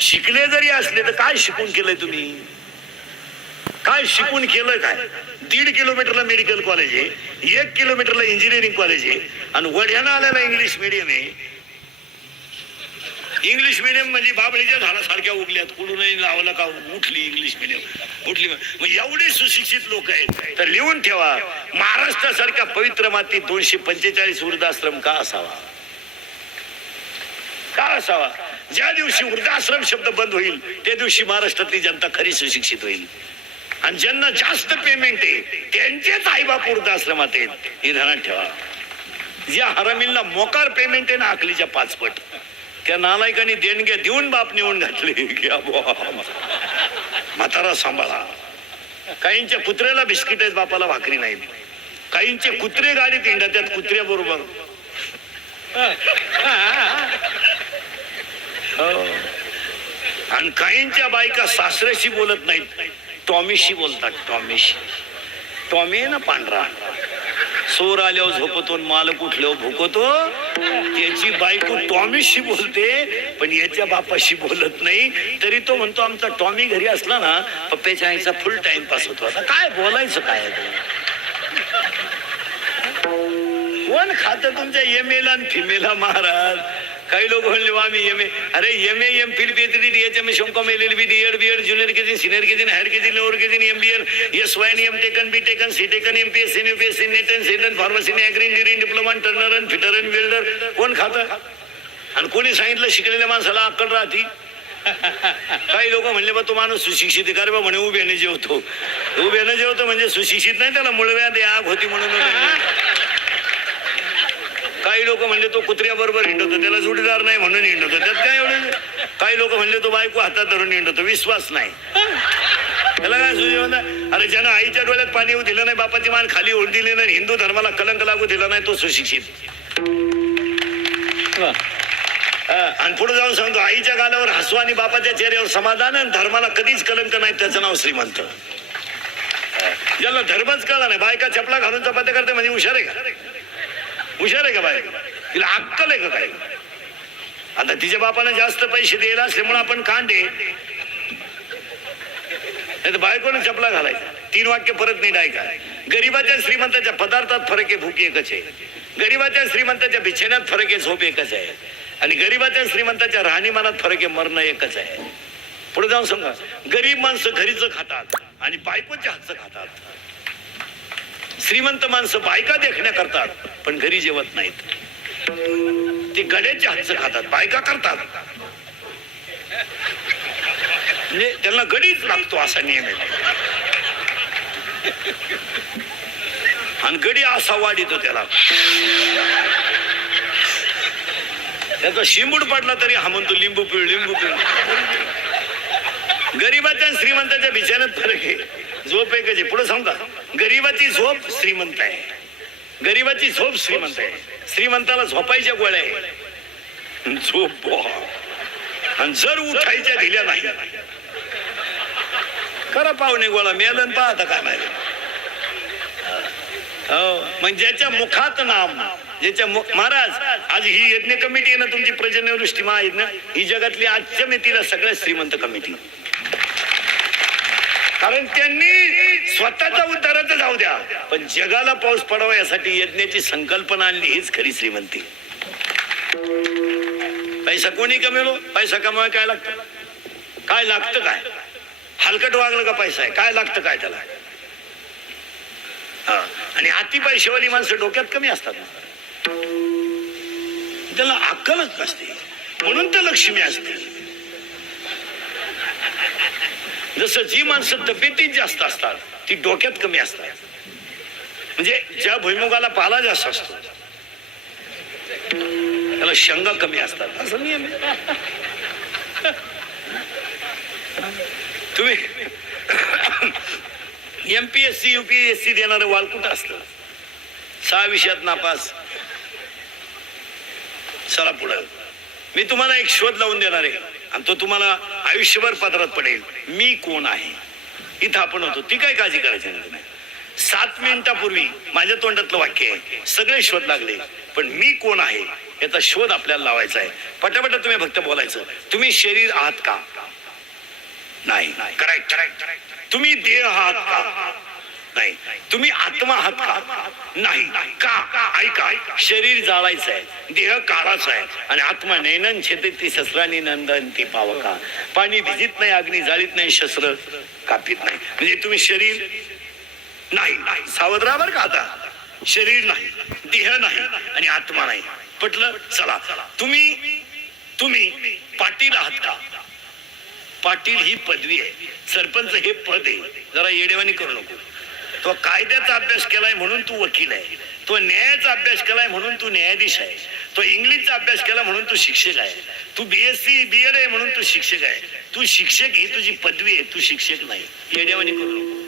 शिकले जरी असले तर काय शिकून केलंय तुम्ही? काय शिकून केलं काय? दीड किलोमीटरला मेडिकल कॉलेज आहे एक किलोमीटरला इंजिनिअरिंग कॉलेज आहे आणि वड्यानं आलेला इंग्लिश मिडियम आहे. इंग्लिश मिडियम म्हणजे बाबळीच्या झाडासारख्या उगल्यात कुठूनही लावलं का उठली इंग्लिश मिडियम उठली. मग एवढे सुशिक्षित लोक आहेत. तर लिहून ठेवा महाराष्ट्रासारख्या पवित्र मातीत दोनशे पंचेचाळीस वृद्धाश्रम का असावा? का असावा? ज्या दिवशी वृद्धाश्रम शब्द बंद होईल त्या दिवशी महाराष्ट्रातली जनता खरी सुशिक्षित होईल. आणि ज्यांना जास्त पेमेंट आहे त्यांचेच आईबाप वृद्धाश्रमात आहेत हे ध्यानात ठेवा. ज्या हरामींना मोकार पेमेंट आहे ना आखलीच्या पाचपट त्या नालायकांनी देणग्या देऊन बाप नेऊन घातले. की म्हातारा सांभाळा. काहींच्या कुत्र्याला बिस्किट आहेत बापाला भाकरी नाहीत काहींचे कुत्रे गाडीत इंडा त्यात कुत्र्या बरोबर आणि काहींच्या बायका सासऱ्याशी बोलत नाहीत. टॉमीशी बोलतात टॉमीशी. टॉमी आहे ना पांढरा. चोर आल्यावर झोपतो आणि मालक उठल्यावर भुकतो. त्याची बायको टॉमीशी बोलते पण याच्या बापाशी बोलत नाही. तरी तो म्हणतो आमचा टॉमी घरी असला ना पप्प्याच्या आईचा फुल टाइमपास होतो. आता काय बोलायचं काय कोण खात तुमच्या एम आणि फिमेला महाराज? काही लोक म्हणले "वा, आम्ही एम ए अरे M A M Phil P three H M S M com L L B D Ed B Ed junior K G senior K higher K G lower K M B Ed S Y am taken be taken C taken M P S C U P S C net N Satan pharmacy agree engineering diploma Turner and fitter and welder कोण खातं? आणि कोणी सांगितलं शिकलेल्या माणसाला अक्कल राहती. काही लोक म्हणले बा तो माणूस सुशिक्षित आहे. का रे बा म्हणे उभ्याने जेवतो. उभ्याने जेवतो म्हणजे सुशिक्षित नाही त्याला मुळव्यात आग होती म्हणून काही लोक म्हणले तो कुत्र्या बरोबर हिंडतो त्याला जोडीदार नाही म्हणून हिंडतो. त्यात काय एवढं? काही लोक म्हणले तो बायको हातात धरून हिंडतो. विश्वास नाही. त्याला काय सुजी म्हणता अरे ज्यानं आईच्या डोळ्यात पाणी येऊ दिलं नाही बापाची मान खाली होऊन दिली नाही हिंदू धर्माला कलंक लागू दिला नाही तो सुशिक्षित. आणि पुढे जाऊन सांगतो आईच्या गालावर हसू आणि बापाच्या चेहऱ्यावर समाधान आणि धर्माला कधीच कलंक नाही त्याचं नाव श्रीमंत. ज्याला धर्मच कळला नाही. बायका चपला घालून चपात्या करते म्हणजे हुशार आहे का? हुशार आहे का बाय तिला अक्कल आहे का काय? आता तिच्या बापाने जास्त पैसे द्यायला असल्यामुळे आपण कांडे. नाही तर बायकोनं चपला घालायचा. तीन वाक्य परत नीट ऐका. गरीबाच्या श्रीमंताच्या पदार्थात फरक आहे भूक एकच आहे. गरीबाच्या श्रीमंताच्या बिछेण्यात फरक आहे झोप एकच आहे. आणि गरीबाच्या श्रीमंताच्या राहणीमानात फरक आहे मरणं एकच आहे. पुढे जाऊन सांगा. गरीब माणसं घरीच खातात आणि बायकोच्या हातचं खातात. श्रीमंत माणसं बायका देखण्या करतात पण घरी जेवत नाहीत. ते गड्याच्या हातचं खातात बायका करतात. म्हणजे त्यांना गडीच लागतो असा नियम आहे. आणि गडी असा वाढितो त्याला. त्याचा शिंबूड पडला तरी हा म्हणतो लिंबू पिळ लिंबू पिळ. गरीबाच्या श्रीमंताच्या बिचाऱ्यात फरक आहे. झोप एकच आहे पुढे सांगा. गरीबाची झोप श्रीमंत आहे. गरीबाची झोप श्रीमंत आहे. श्रीमंताला झोपायच्या गोळ्या आहे झोप आणि जर उठायच्या दिल्या नाही. करा पाहुणे गोळा मेलन पाहता काय माहिती. हो मग ज्याच्या मुखात नाम ज्याच्या मुख महाराज आज ही यज्ञ कमिटी आहे ना तुमची प्रजन्यवृष्टी महायज्ञ ही जगातली आजच्या मेतीला सगळ्यात श्रीमंत कमिटी. कारण त्यांनी स्वतःचा उद्धाराचं जाऊ द्या. पण जगाला पाऊस पडावा यासाठी यज्ञाची संकल्पना आणली हीच खरी श्रीमंती. पैसा कोणी कमेलो पैसा कमवाय काय लागतं? काय लागतं काय? हलकट वागलं का पैसा आहे? काय लागतं काय त्याला? हा. आणि अति पैशावाली माणसं डोक्यात कमी असतात त्याला अक्कलच नसते. म्हणून तर लक्ष्मी असते. जसं जी माणसं तब्येतीत जास्त असतात ती डोक्यात कमी असतात. म्हणजे ज्या भुईमुगाला पाला जास्त असतो त्याला शेंगा कमी असतात. असं नियम यू पी एस युपीएससी देणारं वाळकुट असतं? सहा विषयात नापास. चला पुढं. मी तुम्हाला एक शोध लावून देणार आहे. आणि तो तुम्हाला आयुष्यभर पदरात पडेल. मी कोण आहे? इथं आपण होतो. ती काय काळजी करायची नाही सात मिनिटापूर्वी माझ्या तोंडातलं वाक्य आहे. सगळे शोध लागले. पण मी कोण आहे? याचा शोध आपल्याला लावायचा आहे. पटापट तुम्ही फक्त बोलायचं. तुम्ही शरीर आहात का? नाही. करेक्ट करेक्ट तुम्ही देह आहात का? नाही. तुम्ही आत्मा आहात का नाही. का? ऐका. शरीर जाळायचं आहे देह काढायचा आहे. आणि आत्मा नैनन छेते ती शस्त्रांनी नंदन ती पावका. पाणी भिजित नाही अग्नी जाळीत नाही शस्त्र कापित नाही. म्हणजे तुम्ही शरीर नाही. नाही सावध राहा बरं का आता? शरीर नाही देह नाही आणि आत्मा नाही. पटलं? चला. तुम्ही तुम्ही पाटील आहात का? पाटील ही पदवी आहे. सरपंच हे पद आहे. जरा येडेवानी करू नको. तो कायद्याचा अभ्यास केलाय म्हणून तू वकील आहे. तो न्यायाचा अभ्यास केलाय म्हणून तू न्यायाधीश आहे. तो इंग्लिशचा अभ्यास केला म्हणून तू शिक्षक आहे. तू बीएससी बी एड आहे म्हणून तू शिक्षक आहे. तू शिक्षक ही तुझी पदवी आहे. तू शिक्षक नाही. येड्यावानी करू नको.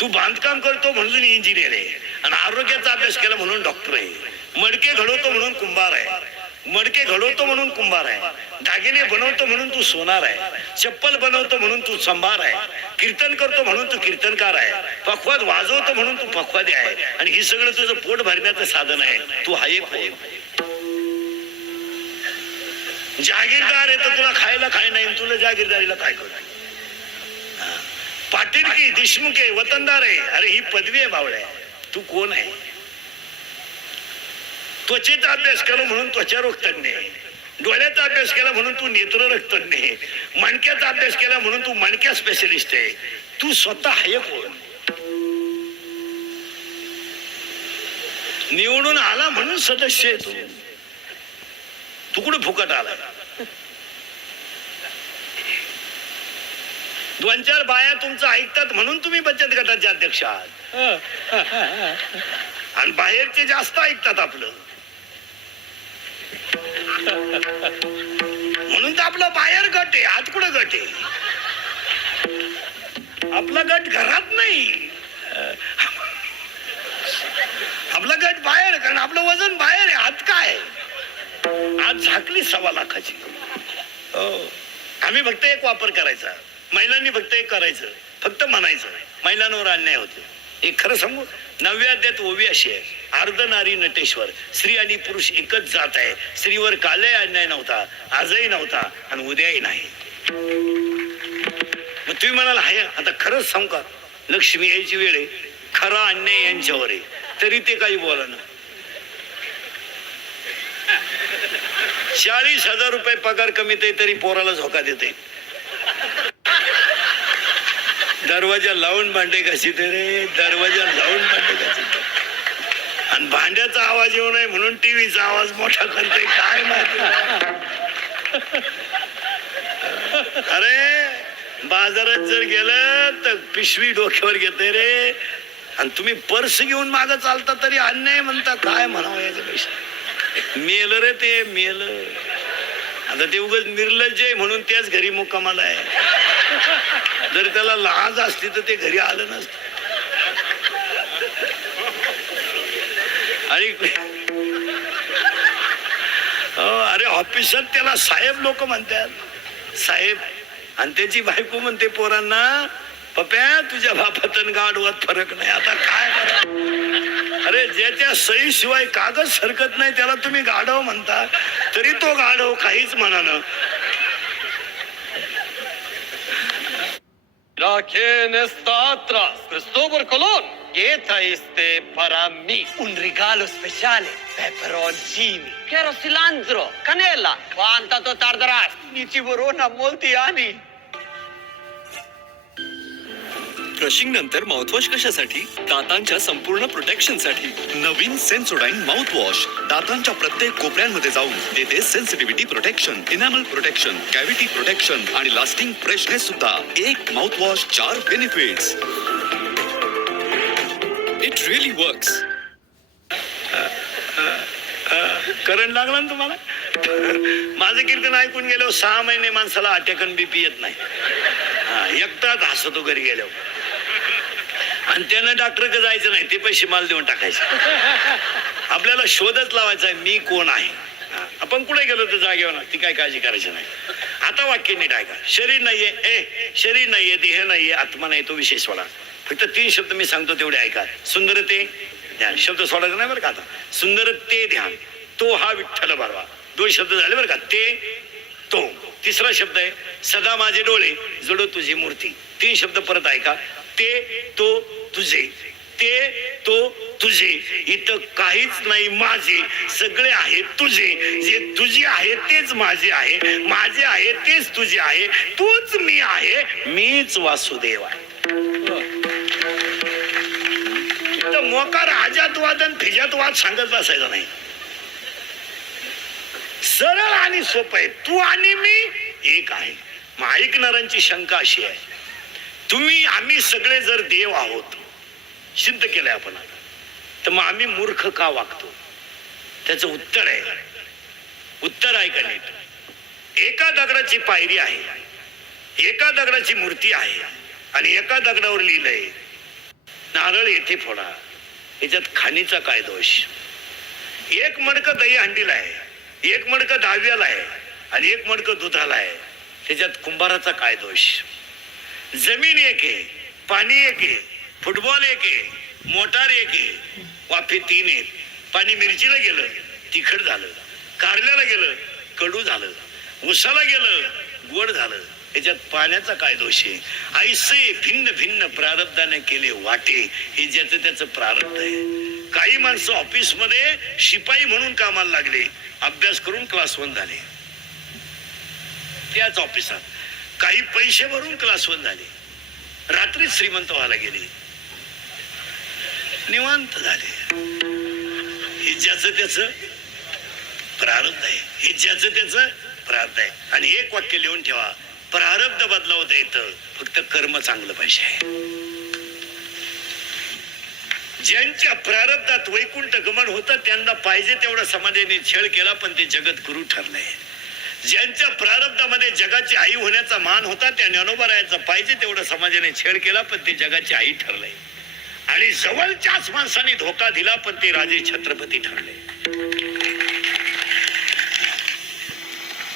तू बांधकाम करतो म्हणून इंजिनियर आहे. आणि आरोग्याचा अभ्यास केला म्हणून डॉक्टर आहे. मडके घडवतो म्हणून कुंभार आहे. मडके घडवतो म्हणून कुंभार आहे. दागिने बनवतो म्हणून तू सोनार आहे. चप्पल बनवतो म्हणून तू संभार आहे. कीर्तन करतो म्हणून तू कीर्तनकार आहे. पखवाद वाजवतो म्हणून तू पखवादी आहे. आणि हे सगळं तुझं पोट भरण्याचं साधन आहे. तू हा एक जागीरदार आहे तर तुला खायला खाय नाही. तुला जागीरदारीला काय करू? पाटील की देशमुख आहे वतनदार आहे. अरे ही पदवी आहे बावड्या तू कोण आहे? त्वचेचा अभ्यास केला म्हणून त्वचा रोग तज्ञ आहे. डोळ्याचा अभ्यास केला म्हणून तू नेत्ररोग तज्ञ आहे. मणक्याचा अभ्यास केला म्हणून तू मणक्या स्पेशलिस्ट आहे. तू स्वतः आहे कोण? निवडून आला म्हणून सदस्य आहे तू. तू कुठे फुकट आला दोन चार बाया तुमचं ऐकतात म्हणून तुम्ही बचत गटाचे अध्यक्ष आहात. आणि बाहेरचे जास्त ऐकतात आपलं. म्हणून तर आपलं बाहेर गट आहे आत कुठं गट आहे? आपला गट घरात नाही. आपला गट बाहेर कारण आपलं वजन बाहेर आहे आत काय? आज झाकली सव्वा लाखाची. हो. आम्ही फक्त एक वापर करायचा. महिलांनी फक्त एक करायचं. फक्त म्हणायचं. महिलांवर अन्याय होतो एक खरं सांगू? नव्या अध्यात ओवी अशी आहे. अर्ध नारी नटेश्वर. स्त्री आणि पुरुष एकच जात आहे. स्त्रीवर कालही अन्याय नव्हता आजही नव्हता आणि उद्याही नाही. मग तुम्ही म्हणाल हाय आता खरंच सांगू का? लक्ष्मी यायची वेळ आहे. खरा अन्याय यांच्यावर आहे. तरी ते काही बोला ना. चाळीस हजार रुपये पगार कमीत आहे तरी पोराला झोका देते. दरवाजा लावून भांडे घासीते रे. दरवाजा लावून भांडे घासीते. आणि भांड्याचा आवाज येऊ नये म्हणून टीव्हीचा आवाज मोठा करते काय माहिती? अरे बाजारात जर गेलं तर पिशवी डोक्यावर घेते रे. आणि तुम्ही पर्स घेऊन माग चालता तरी अन्याय म्हणता. काय म्हणावं याच्यापेक्षा मेल रे ते मेल. आता ते उगच निर्लज्जय म्हणून त्याच घरी मुक्कामाला आहे. जर त्याला लाज असती तर ते घरी आलं नसतं. आणि हो, अरे ऑफिसात त्याला साहेब लोक म्हणतात. साहेब आणि त्याची बायको म्हणते पोरांना पप्या तुझ्या बापातन गाडवात फरक नाही. आता काय करा अरे ज्याच्या सही शिवाय कागद सरकत नाही त्याला तुम्ही गाढव म्हणता. तरी तो गाढव काहीच म्हणानं La त्रास Cristobal Colon ¿Qué traíste para mí? Un regalo speciale, peperoncini. Quiero cilantro, canela. ¿Cuánto tardarás? Mi ci vorranno molti anni. Brushing नंतर माउथवॉश कशासाठी दातांच्या संपूर्ण प्रोटेक्शनसाठी नवीन सेन्सोडाईन माउथवॉश दातांच्या प्रत्येक कोपऱ्यांमध्ये जाऊन देते sensitivity protection enamel protection cavity protection आणि लास्टिंग फ्रेशनेस सुद्धा एक माउथवॉश चार बेनिफिट्स रिअली करंट लागला ना तुम्हाला? माझं कीर्तन ऐकून गेलो सहा महिने माणसाला अटॅकन बीपी येत नाही. एकटाच हसतो घरी गेल्यावर. आणि त्यानं डॉक्टर जायचं नाही ते पैसे माल देऊन टाकायचे. आपल्याला शोधच लावायचा आहे मी कोण आहे? हा, आपण कुठे गेलो तर जागेवर? ना ती काय काळजी करायची नाही. आता वाक्य नीट ऐका. शरीर नाहीये ए शरीर नाहीये देह नाहीये आत्मा नाही तो विशेष वाला. फक्त तीन शब्द मी सांगतो तेवढे ऐका. सुंदरते ध्यान. शब्द सोडायचा नाही बरं का आता? सुंदर ते ध्यान. तो हा विठ्ठल बरवा दोन शब्द झाले बरं का? ते तो. तिसरा शब्द आहे सदा माझे डोळे जडो तुझी मूर्ती. तीन शब्द परत ऐका. ते तो तुझे. ते तो तुझे. इथं काहीच नाही माझे. सगळे आहे तुझे. जे तुझे आहे तेच माझे आहे. माझे आहे तेच तुझे आहे. तूच मी आहे. मीच वासुदेव आहे. मोकार आजात आणि फिजातवाद सांगत बसायचा नाही. सरळ आणि सोपं आहे. तू आणि मी एक आहे. मग ऐकणाऱ्यांची शंका अशी आहे. तुम्ही आम्ही सगळे जर देव आहोत सिद्ध केलंय आपण आता. तर मग आम्ही मूर्ख का वागतो? त्याचं उत्तर आहे. उत्तर आहे का नीट? एका दगडाची पायरी आहे. एका दगडाची मूर्ती आहे. आणि एका दगडावर लिहिलंय नारळ येथे फोडा. याच्यात खाणीचा काय दोष? एक मडकं दही हंडीला आहे एक मडकं दहाव्याला आहे आणि एक मडकं दुधाला आहे. त्याच्यात कुंभाराचा काय दोष? जमीन एक आहे पाणी एक आहे फुटबॉल एक आहे मोटार एक आहे वाफे तीन आहेत. पाणी मिरचीला गेलं तिखट झालं कारल्याला गेलं कडू झालं उसाला गेलं गोड झालं. याच्यात पाण्याचा काय दोष आहे? ऐसे भिन्न भिन्न प्रारब्धाने केले वाटे. हे ज्याचं त्याचं प्रारब्ध आहे. काही माणसं ऑफिसमध्ये शिपाई म्हणून कामाला लागले. अभ्यास करून क्लास वन झाले. त्याच ऑफिसात काही पैसे भरून क्लास वन झाले. रात्रीच श्रीमंत व्हायला गेले. निवांत झाले. हे ज्याचं त्याच प्रारब्ध आहे. हे ज्याचं त्याच प्रार्थ आहे. आणि एक वाक्य लिहून ठेवा. प्रारब्ध बदलावता येतं फक्त कर्म चांगलं पाहिजे ज्यांच्या प्रारब्धात वैकुंठ गमन होतं त्यांना पाहिजे तेवढा समाधीने छळ केला पण ते जगत गुरु ठरले. ज्यांच्या प्रारब्धामध्ये जगाची आई होण्याचा मान होता त्या ज्ञानोबरायाचा पाहिजे तेवढा समाजाने छेड केला पण ते जगाची आई ठरले. आणि जवळच्याच माणसाने धोका दिला पण ते राजे छत्रपती ठरले.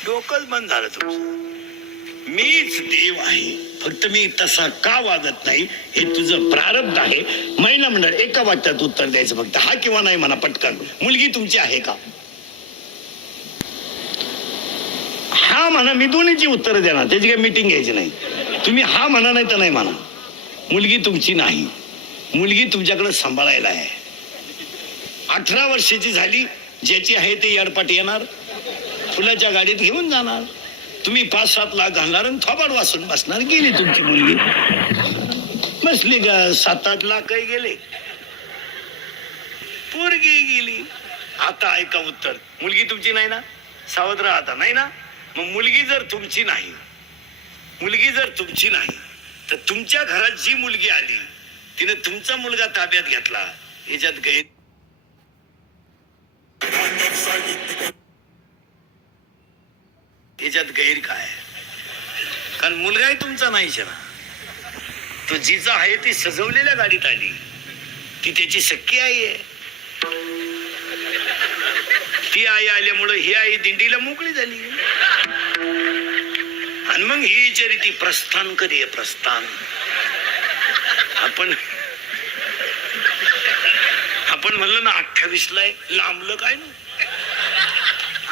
डोकंच बंद झालं तुमचं. मीच देव आहे. फक्त मी तसा का वागत नाही हे तुझं प्रारब्ध आहे. महिला मंडळ एका वाक्यात उत्तर द्यायचं फक्त. हा किंवा नाही म्हणा पटकन. मुलगी तुमची आहे का? हा म्हणा मी दोन्हीची उत्तर देणार. त्याची काही मिटिंग घ्यायची नाही. तुम्ही हा म्हणा नाही तर नाही म्हणा. मुलगी तुमची नाही. मुलगी तुमच्याकडे सांभाळायला आहे. अठरा वर्षाची झाली ज्याची आहे ते याडपाट येणार. फुलाच्या गाडीत घेऊन जाणार. तुम्ही पाच सात लाख घालणार आणि थोबाड वाचून बसणार. गेली तुमची मुलगी. बसली का सात आठ लाख काही गेले. पोरगी गेली. आता ऐका उत्तर. मुलगी तुमची नाही ना? सावध राहा आता. नाही ना? मग मुलगी जर तुमची नाही मुलगी जर तुमची नाही तर तुमच्या घरात जी मुलगी आली तिने तुमचा मुलगा ताब्यात घेतला. याच्यात गैर याच्यात गैर काय कारण मुलगाही तुमचा नाही ना तो जिचा आहे ती सजवलेल्या गाडीत आली. ती त्याची सख्खी आई आहे. ती आई आल्यामुळं ही आई दिंडीला मोकळी झाली. आणि मग ही विचारी ती प्रस्थान कधी आहे प्रस्थान? आपण आपण म्हणलं ना अठ्ठावीस ला आहे लांबलं काय ना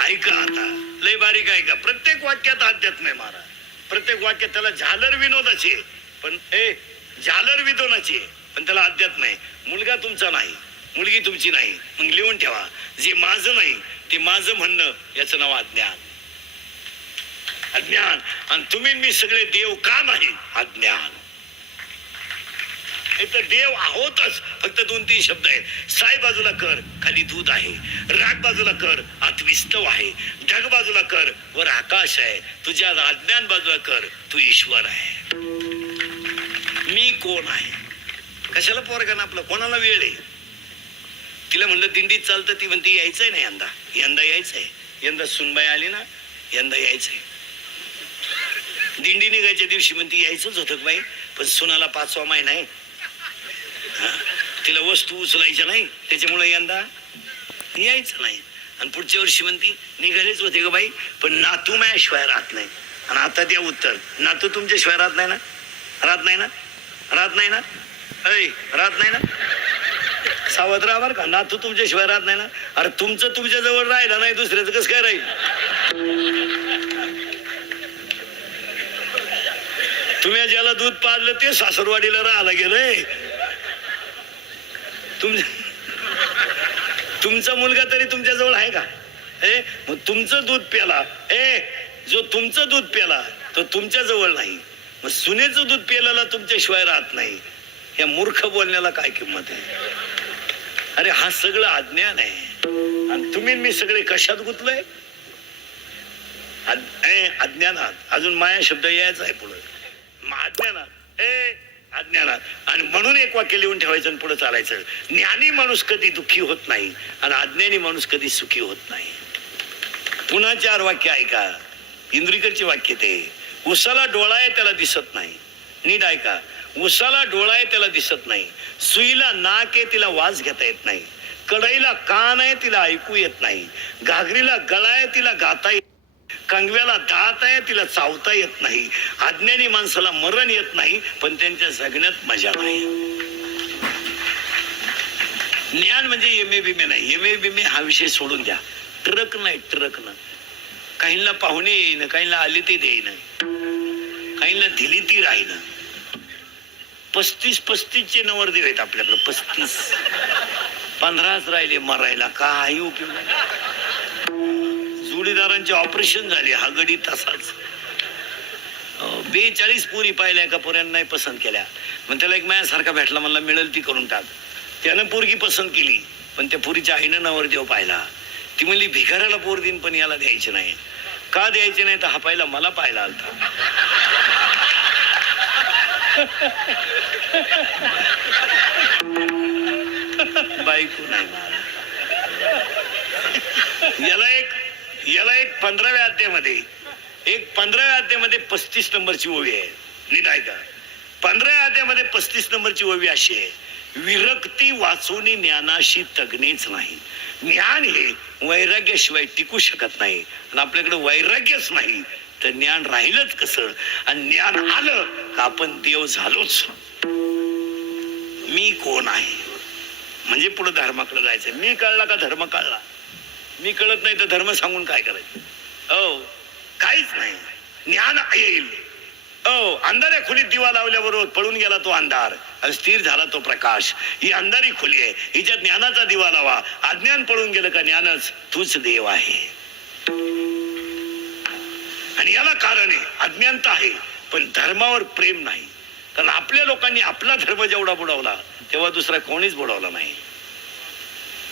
ऐका आता. लय बारीक ऐका. प्रत्येक वाक्यात अध्यात्म आहे महाराज. प्रत्येक वाक्यात त्याला झालर विनोदाची पण ए झालर विनोदाची आहे. पण त्याला अध्यात्म आहे मुलगा तुमचा नाही. मुलगी तुमची नाही. मग लिहून ठेवा. जे माझं नाही ते माझं म्हणणं याचं नाव अज्ञान. अज्ञान. आणि तुम्ही मी सगळे देव का नाही अज्ञान. हे तर देव आहोतच. फक्त दोन तीन शब्द आहेत. साय बाजूला कर खाली दूध आहे. राग बाजूला कर आत विस्तव आहे. ढग बाजूला कर वर आकाश आहे. तुझ्या अज्ञान बाजूला कर तू ईश्वर आहे. मी कोण आहे? कशाला पोरगाना आपलं? कोणाला वेळ आहे? तिला म्हणलं दिंडीत चालतं ती म्हणते यायचंय ना यंदा. यंदा यायचंय. यंदा सुनबाई आली ना यंदा यायचंय. दिंडी निघायच्या दिवशी म्हणते यायचंच होतं बाई? पण सुनाला पाचवा महिना आहे. तिला वस्तू उचलायच्या नाही त्याच्यामुळे यंदा यायचं नाही. आणि पुढच्या वर्षी म्हणती निघालेच होते का बाई पण नातू माझ्याशिवाय राहत नाही. आणि आता द्या उत्तर. नातू तुमच्याशिवाय राहत नाही ना? राहत नाही ना? राहत नाही ना? अय राहत नाही ना? सावध राहा बरं का नातू तुमच्याशिवाय राहत नाही ना? अरे तुमचं तुमच्या जवळ राहिलं नाही दुसऱ्याचं कसं काय राहील? तुम्ही ज्याला दूध पाजलं ते सासरवाडीला राहायला गेलंय. तुम तुमचा मुलगा तरी तुमच्या जवळ आहे का? ए मग तुमचं दूध प्याला. ए जो तुमचं दूध प्याला तो तुमच्या जवळ नाही. मग सुनेचं दूध प्यायला तुमच्याशिवाय राहत नाही. या मूर्ख बोलण्याला काय किंमत आहे? अरे हा सगळं अज्ञान आहे. आणि तुम्ही मी सगळे कशात गुतलोय? अज्ञानात. अजून माया शब्द यायचा आहे पुढे. अज्ञानात. ए अज्ञानात आणि म्हणून एक वाक्य लिहून ठेवायचं आणि पुढे चालायचं. ज्ञानी माणूस कधी दुःखी होत नाही आणि अज्ञानी माणूस कधी सुखी होत नाही. पुन्हा चार वाक्य ऐका. इंद्रिकरचे वाक्य ते. उसाला डोळा आहे त्याला दिसत नाही. नीट ऐका. उसाला डोळा आहे त्याला दिसत नाही. सुईला नाक आहे तिला वास घेता येत नाही. कढईला कान आहे तिला ऐकू येत नाही. घागरीला गळा आहे तिला गाता येत कंगव्याला दात आहे तिला चावता येत नाही. अज्ञानी माणसाला मरण येत नाही पण त्यांच्या जगण्यात मजा नाही. ज्ञान म्हणजे एम ए बिमे नाही. एम ए बिमे हा विषय सोडून द्या. ट्रक नाही ट्रक ना. काहींना पाहुणे येईन काहींना आले ती देईन. काहींना दिली ती राहीन. पस्तीस पस्तीसचे नवरदेव आहेत आपल्याकडे पस्तीस. पंधराच राहिले मरायला काही उपयोग नाही. जोडीदारांचे ऑपरेशन झाले हा गडी तसाच. बेचाळीस पुरी पाहिल्या का पोऱ्यांना नाही पसंत केल्या. मग त्याला एक माझ्यासारखा भेटला मला मिळेल ती करून टाक. त्यानं पोरगी पसंत केली पण त्या पुरीच्या आईनं नवरदेव पाहिला. ती म्हणली भिकाऱ्याला पोर देईन पण याला द्यायची नाही. का द्यायचे नाही? तर हा पाहिला मला पाहिला आलता. बायको नाही याला एक याला एक पंधराव्या अध्यामध्ये एक पंधराव्या अध्यामध्ये पस्तीस नंबरची ओवी आहे. नीट ऐका. पंधराव्या अध्यामध्ये पस्तीस नंबरची ओवी अशी आहे. विरक्ती वाचून ज्ञानाशी तगणेच नाही. ज्ञान हे वैराग्याशिवाय टिकू शकत नाही. आणि आपल्याकडे वैराग्यच नाही. तर ज्ञान राहिलंच कसं? आणि ज्ञान आलं का आपण देव झालोच. मी कोण आहे? म्हणजे पुढे धर्माकडे जायचं मी कळला का धर्म कळला? मी कळत नाही तर धर्म सांगून काय करायचं? हो काहीच नाही. ज्ञान येईल. हो अंधाऱ्या खोलीत दिवा लावल्याबरोबर पळून गेला तो अंधार. आणि स्थिर झाला तो प्रकाश. ही अंधारी खोली आहे. हिच्या ज्ञानाचा दिवा लावा. अज्ञान पळून गेलं का ज्ञानच तूच देव आहे. आणि याला कारण आहे अज्ञानता आहे. पण धर्मावर प्रेम नाही. कारण आपल्या लोकांनी आपला धर्म जेवढा बुडवला तेव्हा दुसरा कोणीच बुडवला नाही.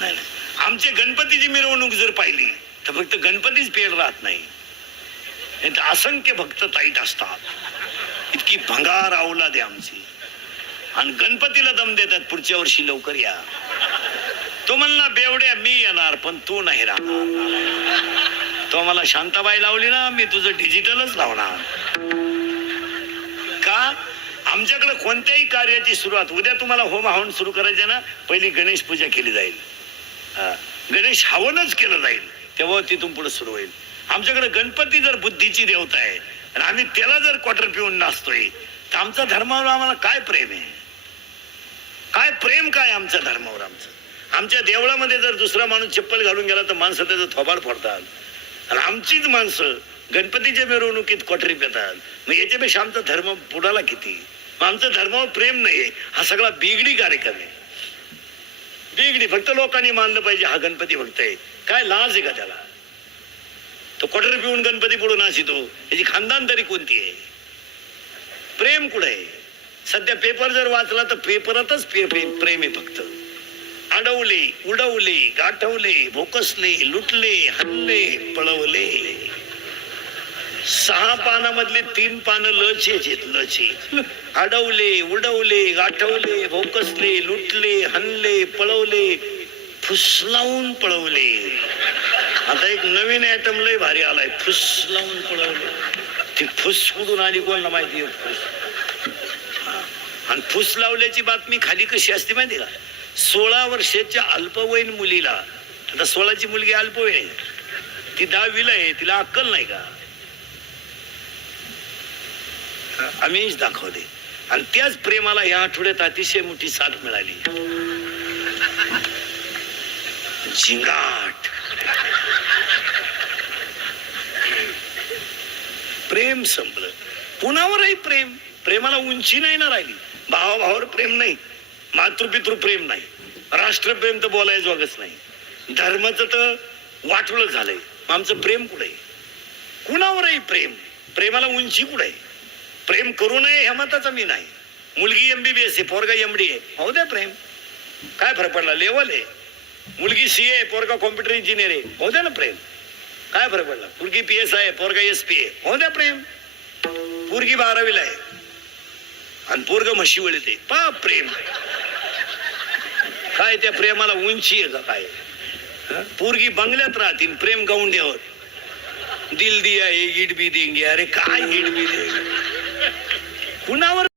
नाही नाही. आमचे गणपतीची मिरवणूक जर पाहिली तर फक्त गणपतीच पेड राहत नाही. नाही तर असंख्य भक्त ताईट असतात. इतकी भंगार आवला आहे आमची. आणि गणपतीला दम देतात पुढच्या वर्षी लवकर या. तो म्हणला बेवड्या मी येणार पण तू नाही राहणार. तो मला शांताबाई लावली ना मी तुझं डिजिटलच लावणार. का? आमच्याकडे कोणत्याही कार्याची सुरुवात उद्या तुम्हाला होम हवन सुरू करायचे ना पहिली गणेश पूजा केली जाईल. गणेश हवनच केलं जाईल तेव्हा तिथून पुढे सुरू होईल. आमच्याकडे गणपती जर बुद्धीची देवता आहे आणि आम्ही त्याला जर क्वार्टर पिऊन नाचतोय तर आमचा धर्मावर आम्हाला काय प्रेम आहे? काय प्रेम काय आमच्या धर्मावर आमचं? आमच्या देवळामध्ये जर दुसरा माणूस चप्पल घालून गेला तर माणसं त्याचं थोबाड फोडतात. आणि आमचीच माणसं गणपतीच्या मिरवणुकीत क्वाटरी पेतात. मग याच्यापेक्षा आमचा धर्म पुढाला किती? मग आमचं धर्मावर प्रेम नाही हा सगळा बिगडी कार्यक्रम आहे. बिगडी फक्त लोकांनी मानलं पाहिजे हा गणपती भक्त आहे. काय लाज आहे का त्याला? तो कटर पिऊन गणपती पुढून नाशितो याची खानदान तरी कोणती आहे? प्रेम कुठे आहे? सध्या पेपर जर वाचला तर पेपरातच पे- पे- प्रेम आहे फक्त. अडवले उडवले गाठवले भोकसले लुटले हल्ले पळवले. सहा पानामधली तीन पानं लचेच आहेत लचे अडवले उडवले गाठवले भोकसले लुटले हनले पळवले फुसलावून पळवले. आता एक नवीन आयटम लय भारी आलाय फुसलावून पळवले. ती फुस कुठून आली कोणाला माहिती? आहे फुस आणि फुस लावल्याची बातमी खाली कशी असते माहिती का? सोळा वर्षाच्या अल्पवयीन मुलीला आता सोळाची मुलगी अल्पवयीन आहे. ती दहावीला आहे तिला अक्कल नाही का? आम्हीच दाखवले. आणि त्याच प्रेमाला या आठवड्यात अतिशय मोठी साथ मिळाली. झिंगाट प्रेम संपलं. कुणावरही प्रेम प्रेमाला उंची नाही ना राहिली. भावाभावावर प्रेम नाही. मातृपितृ प्रेम नाही. राष्ट्रप्रेम तर बोलायचं वागच नाही. धर्माचं तर वाटवलं झालंय. आमचं प्रेम कुठे? कुणावरही प्रेम. प्रेमाला उंची कुठे? प्रेम करू नये ह्या मताचा मी नाही. मुलगी एमबीबीएस आहे पोरगा एमडी आहे. हो द्या प्रेम. काय फरक पडला? लेवल आहे. मुलगी सी आहे पोरगा कॉम्प्युटर इंजिनियर आहे. हो द्या ना प्रेम. काय फरक पडला? मुलगी पी एस आहे पोरगा एस पी आहे. हो द्या प्रेम. पोरगी बारावीला आहे. आणि पोरग म्हशी वळते पा प्रेम. काय त्या प्रेमाला उंची आहे का काय? पोरगी बंगल्यात राहतील प्रेम गाऊंड्यावर दिल दिया हे ईट बी देंगे. अरे काय ईट बी देंगे? कुणावर